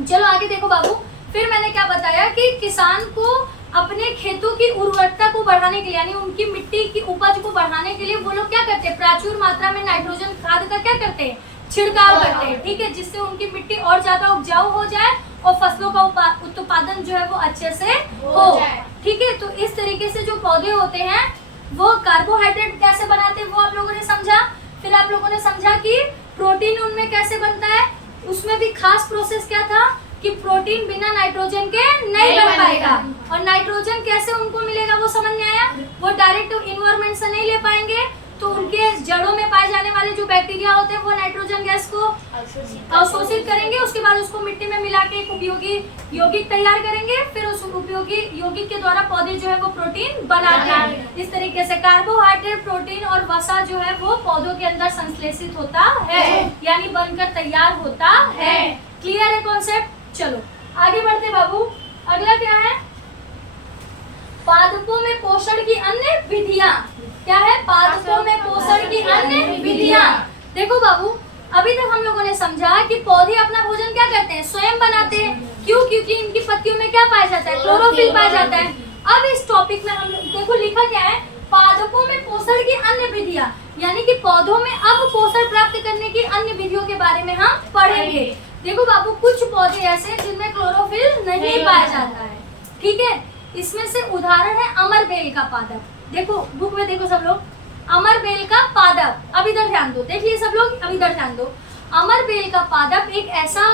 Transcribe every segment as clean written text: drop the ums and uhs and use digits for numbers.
चलो आगे देखो बाबू, फिर मैंने क्या बताया कि किसान को अपने खेतों की उर्वरकता को बढ़ाने के लिए, यानी उनकी मिट्टी की उपज को बढ़ाने के लिए वो लोग क्या करते हैं, प्रचुर मात्रा में नाइट्रोजन खाद का क्या करते हैं, छिड़काव करते हैं, ठीक है, जिससे उनकी मिट्टी और ज्यादा उपजाऊ हो जाए और फसलों का उत्पादन जो है वो अच्छे से हो, ठीक है। तो इस तरीके से जो पौधे होते हैं वो कार्बोहाइड्रेट कैसे बनाते हैं वो आप लोगों ने समझा। फिर आप लोगों ने समझा कि प्रोटीन उनमें कैसे बनता है, उसमें भी खास प्रोसेस क्या था कि प्रोटीन बिना नाइट्रोजन के नहीं बन पाएगा, और नाइट्रोजन कैसे उनको मिलेगा वो समझ में आया, वो डायरेक्ट इन्वायरमेंट से नहीं ले पाएंगे, तो उनके जड़ों में पाए जाने वाले जो बैक्टीरिया होते हैं वो नाइट्रोजन गैस को अवशोषित करेंगे, उसके बाद उसको मिट्टी में मिला के एक उपयोगी यौगिक तैयार करेंगे, फिर उस उपयोगी यौगिक के द्वारा पौधे जो है वो प्रोटीन बनाते हैं। इस तरीके से कार्बोहाइड्रेट, प्रोटीन और वसा जो है वो पौधों के अंदर संश्लेषित होता है, यानी बनकर तैयार होता है। क्लियर है कॉन्सेप्ट? चलो आगे बढ़ते बाबू, अगला क्या है, पादपों में पोषण की अन्य विधियां। क्या है? पादपों में पोषण की अन्य विधियां। देखो बाबू, अभी तक हम लोगों ने समझा कि पौधे अपना भोजन क्या करते हैं, स्वयं बनाते हैं। क्यों? क्योंकि इनकी पत्तियों में क्या पाया जाता है, क्लोरोफिल पाया जाता है। अब इस टॉपिक में हम देखो लिखा क्या है, पादपों में पोषण की अन्य विधियां, यानी कि पौधों में अब पोषण प्राप्त करने की अन्य विधियों के बारे में हम पढ़ेंगे। देखो बाबू, कुछ पौधे ऐसे हैं जिनमें क्लोरोफिल नहीं पाया जाता है, ठीक है। इसमें से उदाहरण है अमरबेल का पादप। देखो बुक में देखो सब लोग, अमरबेल का पादप, अब इधर ध्यान दो, देखिए सब लोग अब इधर ध्यान दो। अमरबेल का पादप एक ऐसा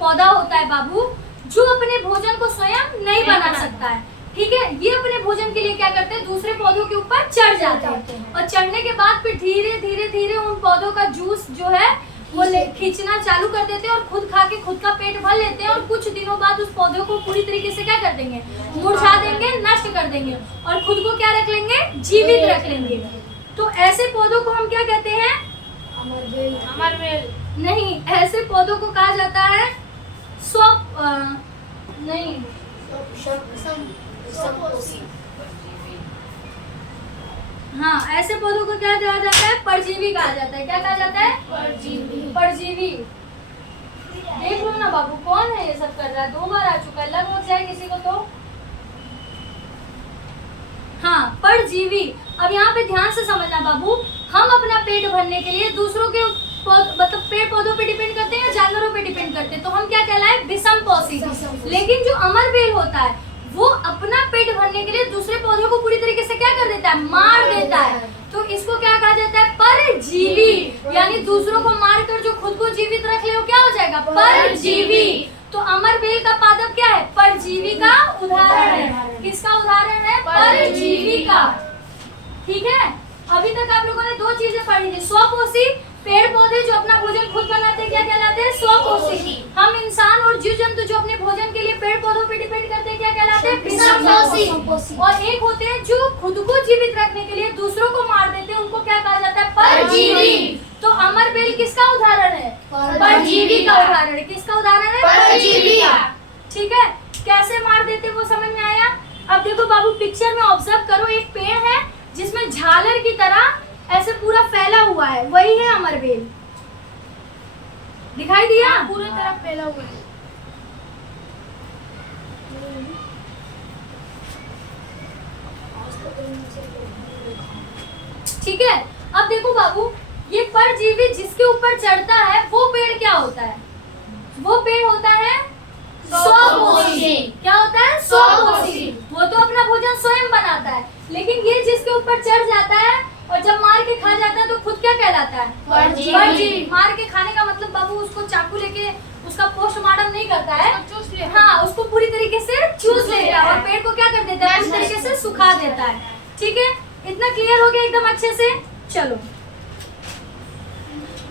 पौधा होता है बाबू जो अपने भोजन को स्वयं नहीं बना सकता है, ठीक है। ये अपने भोजन के लिए क्या करते हैं, दूसरे पौधों के ऊपर चढ़ जाते हैं, और चढ़ने के बाद फिर धीरे धीरे धीरे उन पौधों का जूस जो है वो खींचना चालू कर देते हैं और खुद खा के खुद का पेट भर लेते हैं, और कुछ दिनों बाद उस पौधे को पूरी तरीके से क्या कर देंगे, मुरझा देंगे, नष्ट कर देंगे, और खुद को क्या रख लेंगे, जीवित रख लेंगे। तो ऐसे पौधों को हम क्या कहते हैं, अमरबेल नहीं, ऐसे पौधों को कहा जाता है नहीं, हाँ, ऐसे पौधों को क्या कहा जाता है, परजीवी कहा जाता है। क्या कहा जाता है, परजीवी। देख लो ना बाबू, कौन है ये सब कर रहा है, 2 बार आ चुका है, लग जाए किसी को तो। हाँ, परजीवी। अब यहाँ पे ध्यान से समझना बाबू, हम अपना पेट भरने के लिए दूसरों के मतलब पेड़ पौधों पे डिपेंड करते हैं या जानवरों पे डिपेंड करते हैं, तो हम क्या कहलाए, विषमपोषी। लेकिन जो अमरबेल होता है वो अपना पेट भरने के लिए दूसरे पौधों को पूरी तरीके से क्या कर देता है, मार देता है। तो इसको क्या कहा जाता है, परजीवी, यानी दूसरों को मारकर जो खुद को जीवित रख ले वो क्या हो जाएगा, परजीवी। तो अमरबेल का पादप क्या है, परजीवी का उदाहरण है। किसका उदाहरण है, परजीवी का, ठीक है। अभी तक आप लोगों ने 2 चीजें पढ़ी थी, स्वपोषी पेड़ पौधे जो अपना भोजन खुद बनाते हैं क्या कहलाते हैं, स्वपोषी। हम इंसान और जीव जंतु जो अपने भोजन के लिए पेड़ पौधों पे डिपेंड करते हैं क्या कहलाते हैं, विषमपोषी। और एक होते हैं जो खुद को जीवित रखने के लिए दूसरों को मार देते हैं, उनको क्या कहा जाता है, परजीवी। तो अमरबेल किसका उदाहरण है, परजीवी का उदाहरण है। किसका उदाहरण है, परजीवी का, ठीक है। कैसे मार देते वो समझ में आया। अब देखो बाबू, पिक्चर में ऑब्जर्व करो, एक पेड़ है जिसमें झालर की तरह ऐसे पूरा फैला हुआ है, वही है अमरबेल। दिखाई दिया, पूरी तरफ फैला हुआ है। ठीक है। अब देखो बाबू, ये परजीवी जिसके ऊपर चढ़ता है वो पेड़ क्या होता है, वो पेड़ होता है स्वपोषी। क्या होता है, स्वपोषी। वो तो अपना भोजन स्वयं बनाता है, लेकिन ये जिसके ऊपर चढ़ जाता है और जब मार के खा जाता है तो खुद क्या कहलाता है, परजीवी। मार के खाने का मतलब बाबू उसको चाकू लेके उसका पोस्टमार्टम नहीं करता है, हाँ, उसको पूरी तरीके से चूस लेता है और पेड़ को क्या कर देता है, पूरी तरीके से सुखा देता है। ठीक है, इतना क्लियर हो गया एकदम अच्छे से। चलो,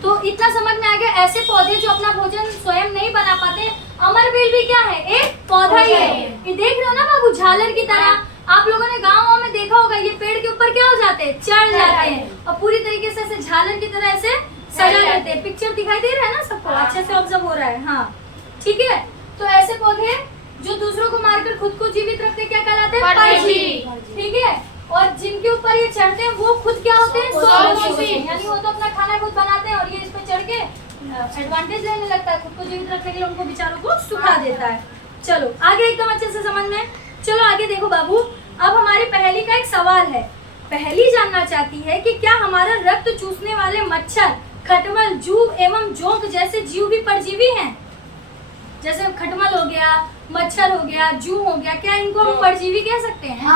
तो इतना समझ में आ गया, ऐसे पौधे जो अपना भोजन स्वयं नहीं बना पाते। अमरबेल भी क्या है, एक पौधा ही है। ये देख रहे हो ना बाबू, झालर की तरह। आप लोगों ने गाँव में देखा होगा, ये पेड़ के ऊपर क्या हो जाते हैं, चढ़ जाते हैं और पूरी तरीके से ऐसे झालर की तरह ऐसे सजा लेते हैं। पिक्चर दिखाई दे रहा है ना सबको, अच्छे से ऑब्जर्व हो रहा है, हाँ ठीक है। तो ऐसे पौधे जो दूसरों को मारकर खुद को जीवित रखते क्या कहलाते हैं, परजीवी। ठीक है, और जिनके ऊपर ये चढ़ते हैं वो खुद क्या होते हैं, स्वपोषी, यानी वो तो अपना खाना खुद बनाते हैं और ये इस पे चढ़ के एडवांटेज लेने लगता है, खुद को जीवित रखने के लिए उनको बेचारों को सुखा देता है। चलो आगे एकदम अच्छे से समझ में। चलो आगे देखो बाबू, अब हमारी पहेली का एक सवाल है। पहेली जानना चाहती है कि क्या हमारा रक्त चूसने वाले मच्छर, खटमल, जू एवं जोंक जैसे जीव भी परजीवी हैं? जैसे खटमल हो गया, मच्छर हो गया, जू हो गया, क्या इनको हम परजीवी कह सकते हैं?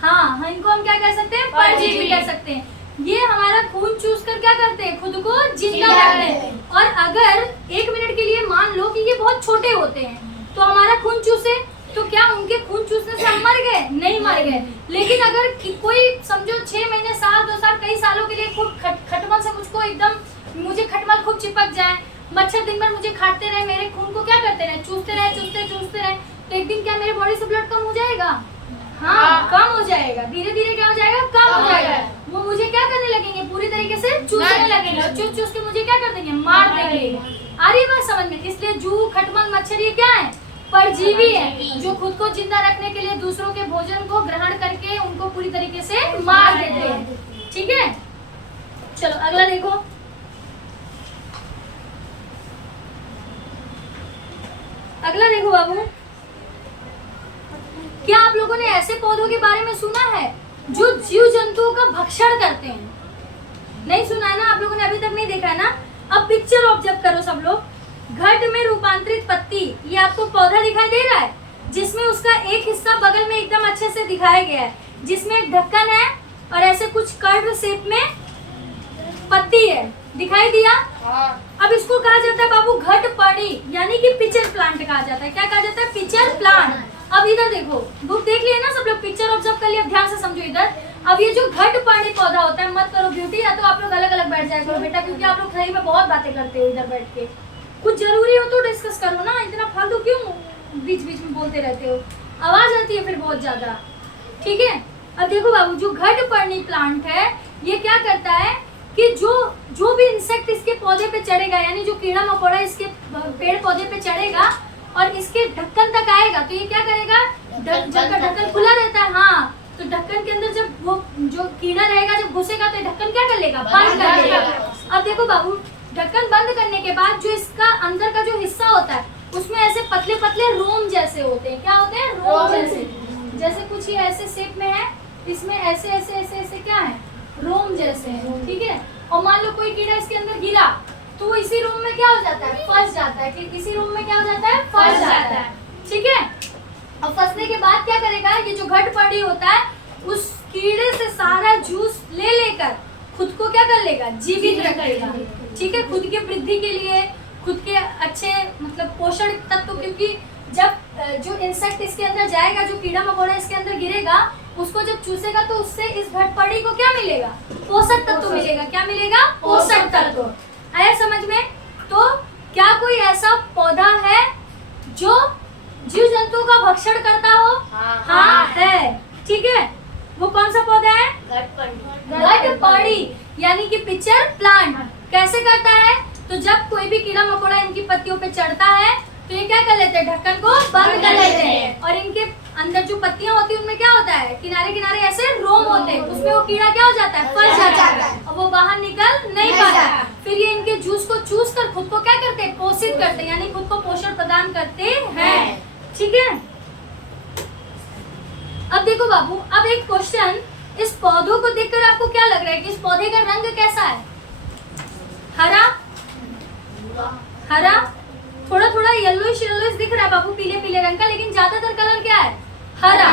हाँ, इनको हम क्या कह सकते हैं? परजीवी कह सकते हैं। ये हमारा खून चूस कर क्या करते हैं? खुद को जिंदा रखते हैं। और अगर 1 मिनट के लिए मान लो कि ये बहुत छोटे होते हैं तो हमारा खून चूसे, तो क्या उनके खून चूसने से हम मर गए? नहीं मर गए। लेकिन अगर कोई समझो 6 महीने, साल, 2 साल, कई सालों के लिए खटमल से मुझको एकदम, मुझे खटमल खूब चिपक जाए, मच्छर दिन भर मुझे काटते रहे, मेरे खून को क्या करते रहे? चूसते रहे, तो एक दिन क्या मेरे बॉडी से ब्लड कम हो जाएगा? हाँ, कम हो जाएगा। धीरे धीरे क्या हो जाएगा? कम हो जाएगा। वो मुझे क्या करने लगेंगे? पूरी तरीके से चूसने लगेंगे, और चूस के मुझे क्या कर देंगे? मार देंगे। आ रही बात समझ में? इसलिए जू, खटमल, मच्छर ये क्या है? परजीवी है, जो खुद को जिंदा रखने के लिए दूसरों के भोजन को ग्रहण करके उनको पूरी तरीके से मार देते हैं। ठीक है, चलो अगला देखो। अगला देखो बाबू, क्या आप लोगों ने ऐसे पौधों के बारे में सुना है जो जीव जंतुओं का भक्षण करते हैं? नहीं सुना है ना आप लोगों ने? अभी तक नहीं देखा है ना? अब पिक्चर ऑब्जर्व करो सब लोग। घट में रूपांतरित पत्ती, ये आपको पौधा दिखाई दे रहा है, जिसमें उसका एक हिस्सा बगल में एकदम अच्छे से दिखाया गया है, जिसमें एक ढक्कन है और ऐसे कुछ कर्व शेप में पत्ती है, दिखाई दिया? अब इसको कहा जाता है बाबू घट पर्णी, यानी कि पिचर प्लांट कहा जाता है। क्या कहा जाता है? Pitcher plant. अब इधर देखो, बुक देख लिया ना सब लोग? पिक्चर ऑब्जर्व कर लिया, ध्यान से समझो इधर। अब ये जो घट पर्णी पौधा होता है, मत करो ब्यूटी, या तो आप लोग अलग अलग बैठ जाया करो बेटा, क्योंकि आप लोग सही में बहुत बातें करते हो इधर बैठ के। कुछ जरूरी हो तो डिस्कस करो ना, इतना फालतू क्यों बीच बीच में बोलते रहते हो? आवाज आती है फिर बहुत ज्यादा। ठीक है, अब देखो बाबू, जो घट पर्णी प्लांट है, ये क्या करता है कि जो भी इंसेक्ट इसके पौधे पे चढ़ेगा, यानी जो कीड़ा मकोड़ा इसके पेड़ पौधे पे चढ़ेगा और इसके ढक्कन तक आएगा, तो ये क्या करेगा? जब का ढक्कन खुला रहता है, हाँ, तो ढक्कन के अंदर जब वो जो कीड़ा रहेगा जब घुसेगा तो ढक्कन क्या कर लेगा? बंद कर लेगा। अब देखो बाबू, ढक्कन बंद करने के बाद जो इसका अंदर का जो हिस्सा होता है, उसमें ऐसे पतले पतले रोम जैसे होते हैं। क्या होते हैं? रोम जैसे कुछ ये ऐसे शेप में है, इसमें ऐसे ऐसे ऐसे ऐसे क्या है? रोम जैसे है। ठीक है, और मान लो कोई कीड़ा इसके अंदर गिरा तो इसी रूम में क्या हो जाता है? फंस जाता है। कि इसी रूम में क्या हो जाता है? फंस जाता है। ठीक है, अब फंसने के बाद क्या करेगा? ये जो घट पर्णी होता है, उस कीड़े से सारा जूस ले लेकर खुद को क्या कर लेगा? जीवित रखेगा। ठीक है, खुद की वृद्धि के लिए, खुद के अच्छे मतलब पोषण तत्व, क्योंकि जब जो इंसेक्ट इसके अंदर जाएगा, जो कीड़ा मकोड़ा इसके अंदर गिरेगा, उसको जब चूसेगा तो उससे इस घट पर्णी को क्या मिलेगा? पोषक तत्व मिलेगा। क्या मिलेगा? पोषक तत्व। आया समझ में? तो क्या कोई ऐसा पौधा है जो जीव जंतुओं का भक्षण करता हो? हाँ है। ठीक है, वो कौन सा पौधा है? घट पर्णी, यानी कि पिचर प्लांट। कैसे करता है? तो जब कोई भी कीड़ा मकोड़ा इनकी पत्तियों पे चढ़ता है तो ये क्या कर लेते हैं? ढक्कन को बंद कर लेते हैं, और इनके अंदर जो पत्तियां होती है उनमें क्या होता है? किनारे किनारे ऐसे रोम होते हैं, उसमें वो कीड़ा क्या हो जाता है? फंस जाता है और वो बाहर निकल नहीं पाता। फिर ये इनके जूस को चूस कर खुद को क्या करते हैं? पोषित करते हैं, यानी खुद को पोषण प्रदान करते हैं। ठीक है, अब देखो बाबू, अब एक क्वेश्चन, इस पौधों को देखकर आपको क्या लग रहा है कि इस पौधे का रंग कैसा है? हरा, हरा, थोड़ा थोड़ा येलोइश दिख रहा है बाबू, पीले पीले रंग का, लेकिन ज्यादातर कलर क्या है? हरा।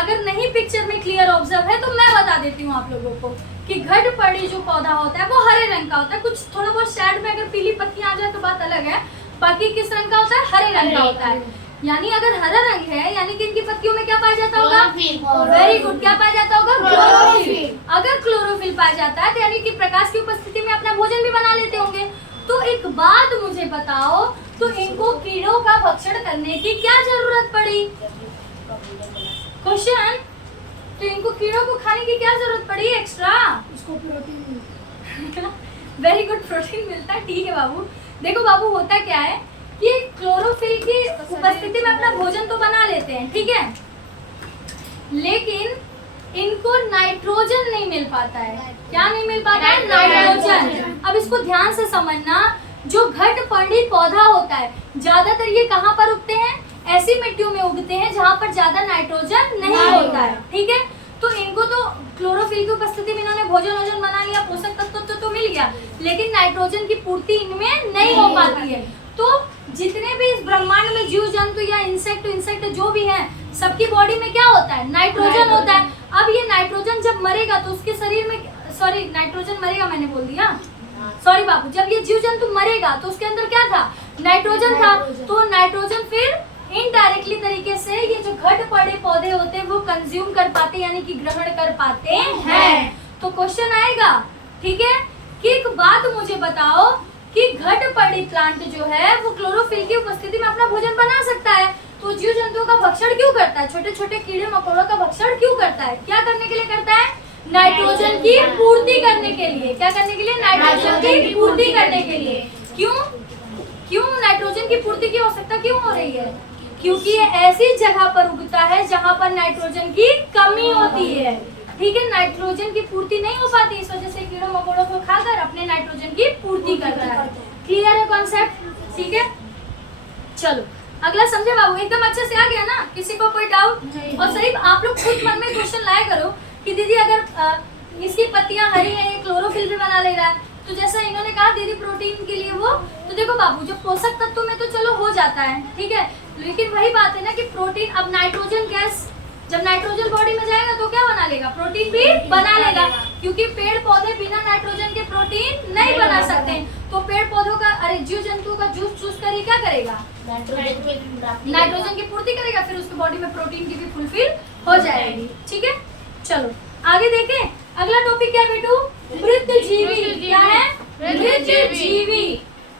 अगर नहीं पिक्चर में क्लियर ऑब्जर्व है तो मैं बता देती हूँ आप लोगों को कि घट पर्णी जो पौधा होता है वो हरे रंग का होता है। कुछ थोड़ा बहुत शेड में अगर पीली पत्तियां आ जाए तो बात अलग है, बाकी किस रंग का होता है? हरे रंग का होता है। यानी अगर हरा रंग है, यानी कि इनकी पत्तियों में क्या पाया जाता होगा? वेरी गुड, क्या पाया जाता होगा? क्लोरोफिल। अगर क्लोरोफिल पाया जाता है तो यानी कि प्रकाश की उपस्थिति में अपना भोजन भी बना लेते होंगे। तो एक बात मुझे बताओ, तो इनको कीड़ों का भक्षण करने की क्या जरूरत पड़ी? क्वेश्चन, तो इनको कीड़ों को खाने की क्या जरूरत पड़ी एक्स्ट्रा? इसको प्रोटीन वेरी गुड, प्रोटीन मिलता है। ठीक है बाबू, देखो बाबू, होता क्या है कि क्लोरोफिल की उपस्थिति में अपना भोजन तो बना लेते हैं, ठीक है, लेकिन इनको नाइट्रोजन नहीं मिल पाता है। क्या नहीं मिल पाता है? नाइट्रोजन। अब इसको ध्यान से समझना, जो घटपर्णी पौधा होता है, ज्यादातर ये कहाँ पर उगते हैं? ऐसी मिट्टियों में उगते हैं जहाँ पर ज्यादा नाइट्रोजन नहीं होता है। ठीक है, तो इनको तो क्लोरोफिल की उपस्थिति में इन्होंने भोजन बना लिया, पोषक तत्व तो मिल गया, लेकिन नाइट्रोजन की पूर्ति इनमें नहीं हो पाती है। तो जितने भी इस ब्रह्मांड में जीव जंतु या इंसेक्ट जो भी हैं, सबकी बॉडी में क्या होता है? नाइट्रोजन होता है। अब ये नाइट्रोजन जब मरेगा तो उसके शरीर में, सॉरी नाइट्रोजन मरेगा मैंने बोल दिया, सॉरी बाबू, जब ये जीव जंतु मरेगा तो उसके अंदर क्या था? नाइट्रोजन था। तो नाइट्रोजन फिर इनडायरेक्टली तरीके से ये जो घट पड़े पौधे होते हैं वो कंज्यूम कर पाते, यानी कि ग्रहण कर पाते हैं। तो क्वेश्चन आएगा, ठीक है, कि एक बात मुझे बताओ कि घट पड़े प्लांट जो है वो क्लोरोफिल की उपस्थिति में अपना भोजन बना सकता है, तो जीव जंतुओं का भक्षण क्यों करता है? छोटे छोटे कीड़े मकोड़ों का भक्षण क्यों करता है? क्या करने के लिए करता है? नाइट्रोजन की पूर्ति करने के लिए। क्या करने के लिए? नाइट्रोजन की पूर्ति करने के लिए। क्यों नाइट्रोजन की पूर्ति की आवश्यकता क्यों हो रही है? क्योंकि ये ऐसी जगह पर उगता है जहाँ पर नाइट्रोजन की कमी होती है। ठीक है, नाइट्रोजन की पूर्ति नहीं हो पाती, इस वजह से कीड़ों मकोड़ों को खाकर अपने नाइट्रोजन की पूर्ति करता है। क्लियर है कॉन्सेप्ट? ठीक है, चलो अगला समझे बाबू, एकदम अच्छे से आ गया ना? किसी को कोई डाउट? और सही आप लोग खुद मन में क्वेश्चन लाया करो कि दीदी अगर इसकी पत्तियां हरी हैं, ये क्लोरोफिल भी बना ले रहा है, तो जैसा इन्होंने कहा दीदी प्रोटीन के लिए वो, तो देखो बाबू जो पोषक तत्व में तो चलो हो जाता है, ठीक है, लेकिन वही बात है ना कि प्रोटीन, अब नाइट्रोजन गैस जब नाइट्रोजन बॉडी में जाएगा तो क्या बना लेगा? प्रोटीन भी बना लेगा, क्योंकि पेड़ पौधे बिना नाइट्रोजन के प्रोटीन नहीं बना सकते। तो पेड़ पौधों का, अरे जीव जंतुओं का जूस चूस कर क्या करेगा? नाइट्रोजन की पूर्ति करेगा, फिर उसकी बॉडी में प्रोटीन की भी फुलफिल हो जाएगी। ठीक है, चलो आगे देखें। अगला टॉपिक क्या है बेटू? वृत्तजीवी। क्या है? वृत्तजीवी।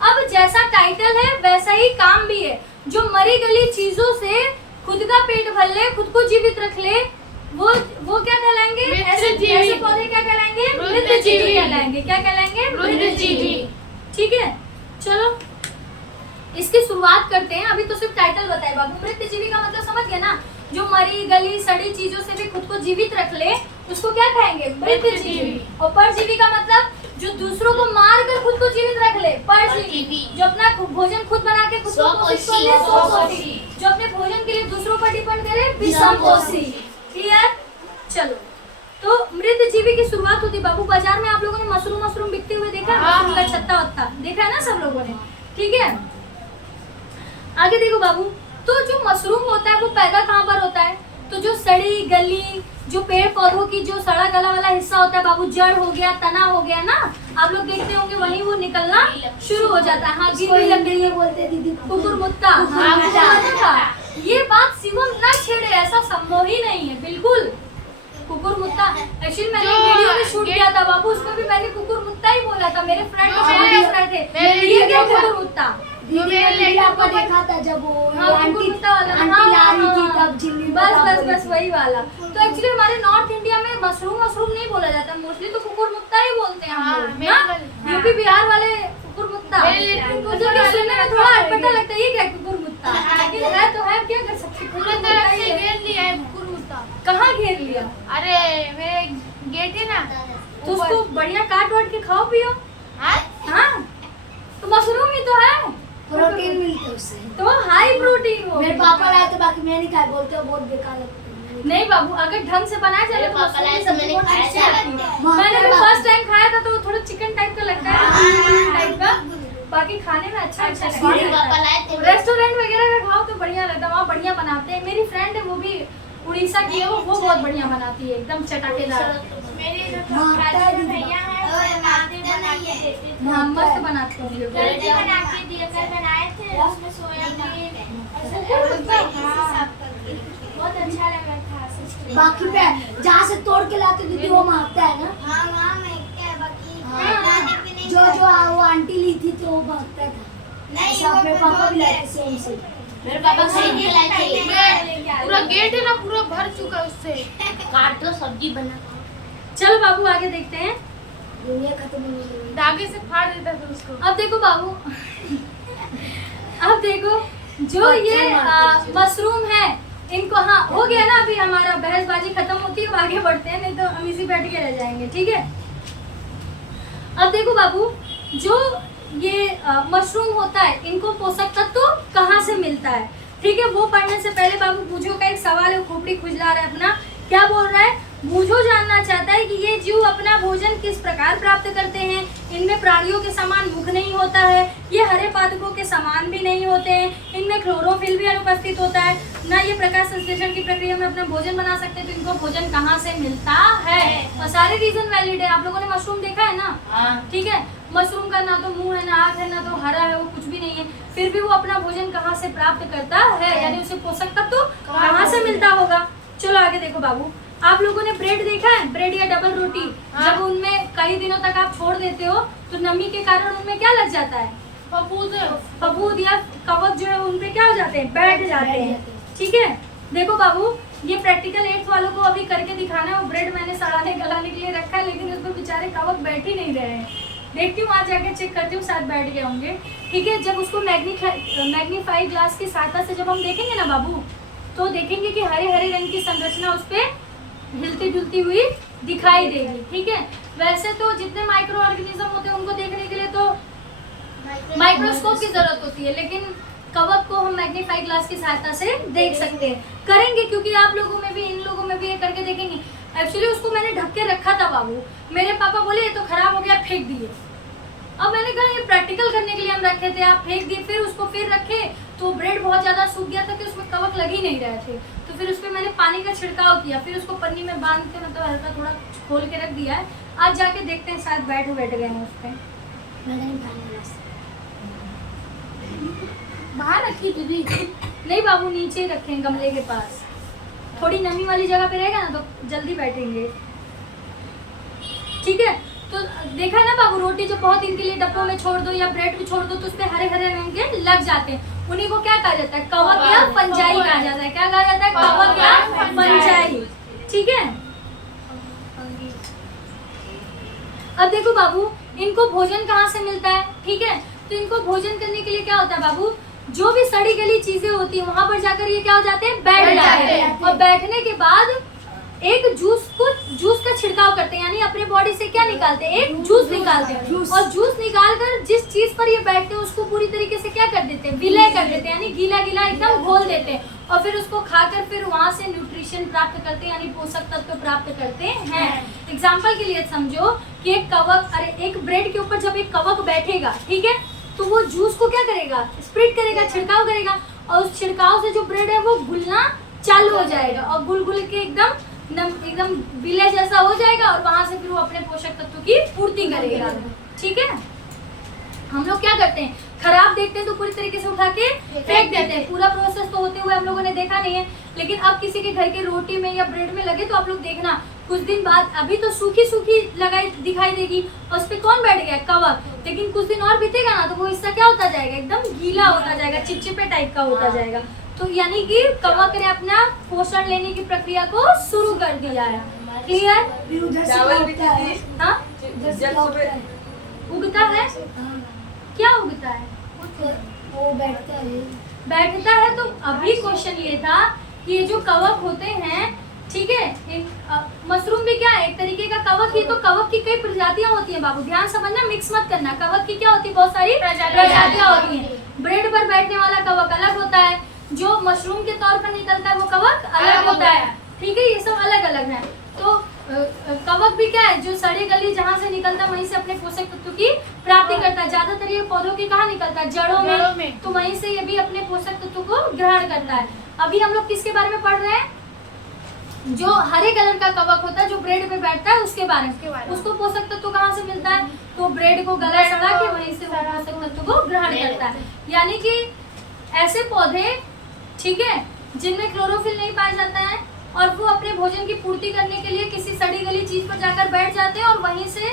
अब जैसा टाइटल है वैसा ही काम भी है। जो मरी गली चीजों से खुद का पेट भर ले, खुद को जीवित रख ले, वो क्या कहलाएंगे? ऐसे पौधे क्या कहलाएंगे? वृत्तजीवी कहलाएंगे। क्या कहलाएंगे? वृत्तजीवी। ठीक है, चलो इसकी शुरुआत करते हैं। अभी तो सिर्फ टाइटल बताए बाबू। वृत्तजीवी का मतलब समझ गए ना? जो मरी गली सड़ी चीजों से भी खुद को जीवित रख ले उसको क्या कहेंगे? वृत्तजीवी। और परजीवी का मतलब जो दूसरों को मार कर खुद को जीवित रख ले, परजीवी। जो अपना भोजन खुद बना के खुद को पोषित कर ले, स्वपोषी। जो अपने भोजन के लिए दूसरों पर डिपेंड करे, विषमपोषी। क्लियर? चलो, तो मृतजीवी की शुरुआत होती बाबू। बाजार में आप लोगों ने मशरूम बिकते हुए देखा? मशरूम का छत्ता वत्ता देखा है ना सब लोगों ने? ठीक है, आगे देखो बाबू। तो जो मशरूम होता है वो पैदा कहाँ पर होता है? तो जो सड़ी गली, जो पेड़ पौधों की जो सड़ा गला वाला हिस्सा होता है बाबू, जड़ हो गया, तना हो गया ना, आप लोग देखते होंगे वहीं वो निकलना शुरू हो जाता है। हाँ, गिरी लग गई है बोलते दीदी, कुकुरमुत्ता। हाँ, ये बात शिवम ना छेड़े, ऐसा संभव ही नहीं है बिल्कुल। कुकुरमुत्ता एक्चुअली मैंने वीडियो में शूट किया था बाबू, उसमें भी मैंने कुकुरमुत्ता ही बोला था। मेरे फ्रेंड हंस रहे थे, ये क्या कुकुरमुत्ता? दीदी आपको देखा था जब वो आंटी ला रही थी तब झिल्ली। बस वही वाला। तो एक्चुअली हमारे नॉर्थ इंडिया में मशरूम नहीं बोला जाता, मोस्टली तो कुकुरमुत्ता ही बोलते हैं हम लोग ना। यूपी बिहार वाले कुकुरमुत्ता, तो जो सुनने में थोड़ा अटपटा लगता है, ये क्या कुकुरमुत्ता, लेकिन है तो है, क्या कर सकते। पूरी तरह से घेर लिया है कुकुरमुत्ता। कहाँ घेर लिया? अरे मेरे गेट है ना, तो उसको बढ़िया काट वाट के खाओ पियो। हाँ, तो मशरूम ही तो है, प्रोटीन मिलता है उससे। तो हाई प्रोटीन हो। मेरे पापा लाए थे, बाकी मैं नहीं खाया, बोलते हो बहुत बेकार लगता है। नहीं बाबू, अगर ढंग से बनाया जाए तो पापा लाए तो मैंने खाया था। मैंने भी फर्स्ट टाइम खाया था तो थोड़ा चिकन टाइप का लगता है, टाइप का, बाकी खाने में अच्छा पापा लाए थे। रेस्टोरेंट वगैरह का खाओ तो बढ़िया रहता है, वहाँ बढ़िया बनाते हैं। मेरी फ्रेंड है वो भी उड़ीसा की है, वो बहुत बढ़िया बनाती है, एकदम चटाकेदार। मेरे जो भैया है वो बना के देते थे। हाँ, मस्त बनाती है। गलती बना के दिया, कल बनाए थे उसमें सोयाबीन बहुत अच्छा लग रहा था सच में। बाकी पे जहाँ से तोड़ के लाते दीदी वो मारता है ना। हाँ वहाँ में क्या बाकी हाँ। खाने पीने जो वो आंटी ली थी तो वो भागता था। नहीं, ऐसा वो मेरे पापा भी लाए थे सेम से। मेरे पापा खरीद के लाए थे। पूरा गेट है ना, पूरा भर चुका है उससे। काटो सब्जी बना। चलो बाबू आगे देखते हैं। दुनिया खत्म हो गई। धागे से फाड़ देता था उसको। अब देखो बाबू, अब देखो जो ये मशरूम है, इनको, हाँ हो गया ना, अभी हमारा बहसबाजी खत्म होती है, अब आगे बढ़ते हैं, नहीं तो हम इसी बैठ के रह जाएंगे। ठीक है, अब देखो बाबू, जो ये मशरूम होता है, इनको पोषक तत्व कहाँ से मिलता है, ठीक है। वो पढ़ने से पहले बाबू बूझो का एक सवाल है, खोपड़ी खुजला रहा है अपना। क्या बोल रहा है? बूझो जानना चाहता है कि ये जीव अपना भोजन किस प्रकार प्राप्त करते हैं। इनमें प्राणियों के समान मुख नहीं होता है, ये हरे पादपों के समान भी नहीं होते हैं, इनमें क्लोरोफिल भी अनुपस्थित होता है, ना ये प्रकाश संश्लेषण की प्रक्रिया में अपना भोजन बना सकते हैं। तो इनको भोजन कहाँ से मिलता है? और सारे रीजन वैलिड है। आप लोगों ने मशरूम देखा है ना, ठीक है। मशरूम का ना तो मुंह है, ना आँख है, ना तो हरा है, वो कुछ भी नहीं है, फिर भी वो अपना भोजन कहाँ से प्राप्त करता है, यानी उसे पोषक तत्व कहाँ से मिलता होगा। चलो आगे देखो बाबू, आप लोगों ने ब्रेड देखा है, ब्रेड या डबल रोटी, जब उनमें कई दिनों तक आप छोड़ देते हो तो नमी के कारण उनमें क्या लग जाता है? फफूंद या कवक जो है उनपे क्या हो जाते हैं? बैठ जाते हैं, ठीक है। देखो बाबू, ये प्रैक्टिकल 8th वालों को अभी करके दिखाना है। वो ब्रेड मैंने सड़ाने गलाने के लिए रखा है, लेकिन उस पर बेचारे कवक बैठ ही नहीं रहे हैं। देखती हूँ, आज जाके चेक करती हूँ, शायद बैठ गए होंगे, ठीक है। जब उसको मैग्नीफाई ग्लास की सहायता से जब हम देखेंगे ना बाबू, तो देखेंगे कि हरे हरे रंग की संरचना उस पर हिलती डुलती हुई दिखाई देगी, ठीक है। वैसे तो जितने माइक्रो ऑर्गेनिज्म होते हैं उनको देखने के लिए तो माइक्रोस्कोप की जरूरत होती है, लेकिन कवक को हम मैग्नीफाई ग्लास की सहायता से देख सकते हैं, करेंगे, क्योंकि आप लोगों में भी, इन लोगों में भी ये करके देखेंगे। एक्चुअली उसको मैंने ढक के रखा था बाबू, मेरे पापा बोले ये तो खराब हो गया, फेंक दिए। अब मैंने कहा ये प्रैक्टिकल करने के लिए हम रखे थे, आप फेंक दिए। फिर उसको फिर रखे तो ब्रेड बहुत ज़्यादा सूख गया था कि उसमें कवक लग ही नहीं रहे थे, तो फिर उस पर मैंने पानी का छिड़काव किया, फिर उसको पन्नी में बांध के मतलब हल्का थोड़ा खोल के रख दिया है। आज जाके देखते हैं, शायद बैठ गए हैं उस पर। बाहर रखी दीदी। नहीं बाबू, नीचे रखें गमले के पास, थोड़ी नमी वाली जगह पे रहेगा ना तो जल्दी बैठेंगे, ठीक है। तो देखा है ना बाबू, रोटी जब बहुत दिन के लिए डब्बों में छोड़ दो या ब्रेड भी छोड़ दो तो उसपे हरे हरे रंग के लग जाते हैं, उन्हीं को क्या कहा जाता है? कवक या फंजाई कहा जाता है। क्या कहा जाता है? कवक या फंजाई, ठीक है। अब देखो बाबू, इनको भोजन कहाँ से मिलता है, ठीक है। तो इनको भोजन करने के लिए क्या होता है बाबू, जो भी सड़ी गली चीजें होती है वहां पर जाकर ये क्या हो जाते हैं? बैठ जाते हैं। और बैठने के बाद एक जूस का छिड़काव करते हैं, यानी अपने बॉडी से क्या निकालते हैं? एक जूस निकालते हैं। और जूस निकालकर जिस चीज पर ये बैठते हैं उसको पूरी तरीके से क्या कर देते हैं? विलय कर देते हैं, यानी गीला गीला एकदम घोल देते हैं, और फिर उसको खाकर फिर वहां से न्यूट्रिशन प्राप्त करते हैं, यानी पोषक तत्व प्राप्त करते हैं। एग्जाम्पल के लिए समझो कि एक कवक, अरे एक ब्रेड के ऊपर जब एक कवक बैठेगा, ठीक है, तो वो जूस को क्या करेगा? स्प्रिट करेगा, छिड़काव करेगा, और उस छिड़काव से जो ब्रेड है वो घुलना चालू हो जाएगा, और घुल के एकदम विलय जैसा हो जाएगा, और वहां से फिर वो अपने पोषक तत्व की पूर्ति करेगा, ठीक है। हम लोग क्या करते हैं? खराब देखते हैं तो पूरी तरीके से उठा के फेंक देते हैं। पूरा प्रोसेस तो होते हुए हम लोगों ने देखा नहीं है, लेकिन अब किसी के घर के रोटी में या ब्रेड में लगे तो आप लोग देखना, कुछ दिन बाद, अभी तो सूखी सूखी लगाई दिखाई देगी और उस पर कौन बैठ गया? कवक। लेकिन कुछ दिन और बीतेगा ना तो वो हिस्सा क्या होता जाएगा? एकदम गीला होता जाएगा, चिपचिपे टाइप का होता जाएगा। तो यानी कि कवक ने अपना पोषण लेने की प्रक्रिया को शुरू कर दिया है। क्लियर? हाँ, उगता है, क्या उगता है? वो बैठता है। तो अभी क्वेश्चन ये था कि ये जो कवक होते हैं, ठीक है, मशरूम भी क्या है? एक तरीके का कवक ही। तो कवक की कई प्रजातियां होती हैं बाबू, ध्यान समझना, मिक्स मत करना। कवक की क्या होती है? बहुत सारी प्रजातियां होती हैं। ब्रेड पर बैठने वाला कवक अलग होता है, जो मशरूम के तौर पर निकलता है वो कवक अलग होता है, ठीक है। ये सब अलग अलग है। तो कवक भी क्या है? जो सड़ी गली जहाँ से निकलता है वहीं से अपने पोषक तत्व की प्राप्ति करता है। ज्यादातर ये पौधों की कहाँ निकलता है? जड़ों में। तो वहीं से ये भी अपने पोषक तत्व को ग्रहण करता है। अभी हम लोग किसके बारे में पढ़ रहे हैं? जो हरे कलर का कवक होता है, जो ब्रेड पे बैठता है, उसके बारे में। उसको पोषक तत्व कहाँ से मिलता है? तो ब्रेड को गला सड़ा के वहीं से वो पोषक तत्व को ग्रहण करता है। यानी कि ऐसे पौधे, ठीक है, जिनमें क्लोरोफिल नहीं पाया जाता है, और वो अपने भोजन की पूर्ति करने के लिए किसी सड़ी गली चीज पर जाकर बैठ जाते हैं, और वहीं से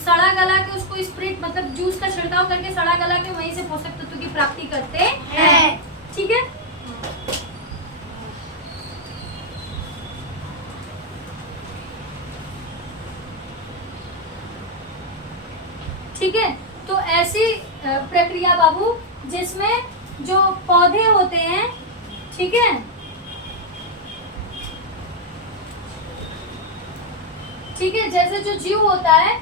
सड़ा गला के उसको स्प्रिट मतलब जूस का छिड़काव करके सड़ा गला के वहीं से पोषक तत्व की प्राप्ति करते हैं, ठीक है। ठीक है, तो ऐसी प्रक्रिया बाबू जिसमें जो पौधे होते हैं, ठीक है, ठीक है, जैसे जो जीव होता है,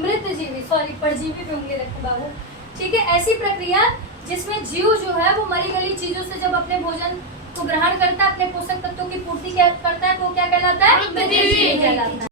मृत जीवी, सॉरी परजीवी पे उंगली रखे बाबू। ठीक है, ऐसी प्रक्रिया जिसमें जीव जो है वो मरी गली चीजों से जब अपने भोजन को ग्रहण करता है, अपने पोषक तत्वों की पूर्ति क्या करता है, तो वो क्या कहलाता है? मृत जीवी कहलाता है।